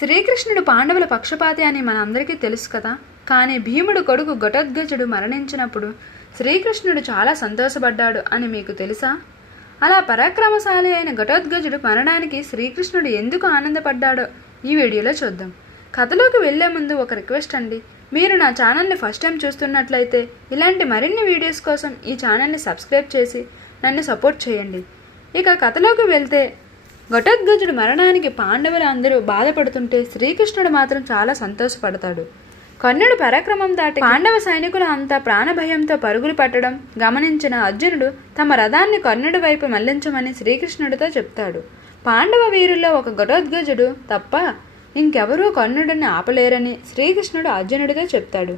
శ్రీకృష్ణుడు పాండవుల పక్షపాతి అని మనందరికీ తెలుసు కదా. కానీ భీముడు కొడుకు ఘటోద్గజుడు మరణించినప్పుడు శ్రీకృష్ణుడు చాలా సంతోషపడ్డాడు అని మీకు తెలుసా? అలా పరాక్రమశాలి అయిన ఘటోద్గజుడు మరణానికి శ్రీకృష్ణుడు ఎందుకు ఆనందపడ్డాడో ఈ వీడియోలో చూద్దాం. కథలోకి వెళ్ళే ముందు ఒక రిక్వెస్ట్ అండి. మీరు నా ఛానల్ని ఫస్ట్ టైం చూస్తున్నట్లయితే ఇలాంటి మరిన్ని వీడియోస్ కోసం ఈ ఛానల్ని సబ్స్క్రైబ్ చేసి నన్ను సపోర్ట్ చేయండి. ఇక కథలోకి వెళ్తే ఘటోద్గజుడు మరణానికి పాండవులు అందరూ బాధపడుతుంటే శ్రీకృష్ణుడు మాత్రం చాలా సంతోషపడతాడు. కర్ణుడు పరాక్రమం దాటి పాండవ సైనికులు అంతా ప్రాణభయంతో పరుగులు పట్టడం గమనించిన అర్జునుడు తమ రథాన్ని కర్ణుడి వైపు మళ్ళించమని శ్రీకృష్ణుడితో చెప్తాడు. పాండవ వీరుల్లో ఒక ఘటోద్గజుడు తప్ప ఇంకెవరూ కర్ణుడిని ఆపలేరని శ్రీకృష్ణుడు అర్జునుడితో చెప్తాడు.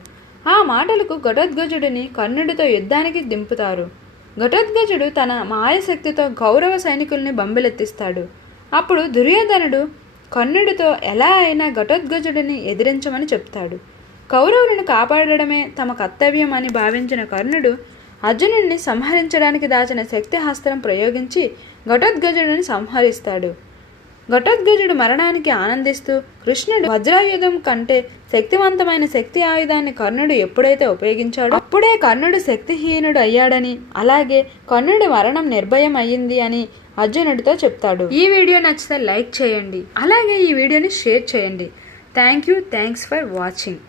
ఆ మాటలకు ఘటోద్గజుడిని కర్ణుడితో యుద్ధానికి దింపుతారు. ఘటోద్గజుడు తన మాయశక్తితో కౌరవ సైనికుల్ని బంబెలెత్తిస్తాడు. అప్పుడు దుర్యోధనుడు కర్ణుడితో ఎలా అయినా ఘటోద్గజుడిని ఎదిరించమని చెప్తాడు. కౌరవులను కాపాడడమే తమ కర్తవ్యం అని భావించిన కర్ణుడు అర్జునుడిని సంహరించడానికి దాచిన శక్తి హస్త్రం ప్రయోగించి ఘటోద్గజుడిని సంహరిస్తాడు. ఘటోద్గజుడు మరణానికి ఆనందిస్తూ కృష్ణుడు వజ్రాయుధం కంటే శక్తివంతమైన శక్తి ఆయుధాన్ని కర్ణుడు ఎప్పుడైతే ఉపయోగించాడో అప్పుడే కర్ణుడు శక్తిహీనుడు అయ్యాడని అలాగే కర్ణుడి మరణం నిర్భయం అయ్యింది అని అర్జునుడితో చెప్తాడు. ఈ వీడియో నచ్చితే లైక్ చేయండి అలాగే ఈ వీడియోని షేర్ చేయండి. Thank you thanks for watching.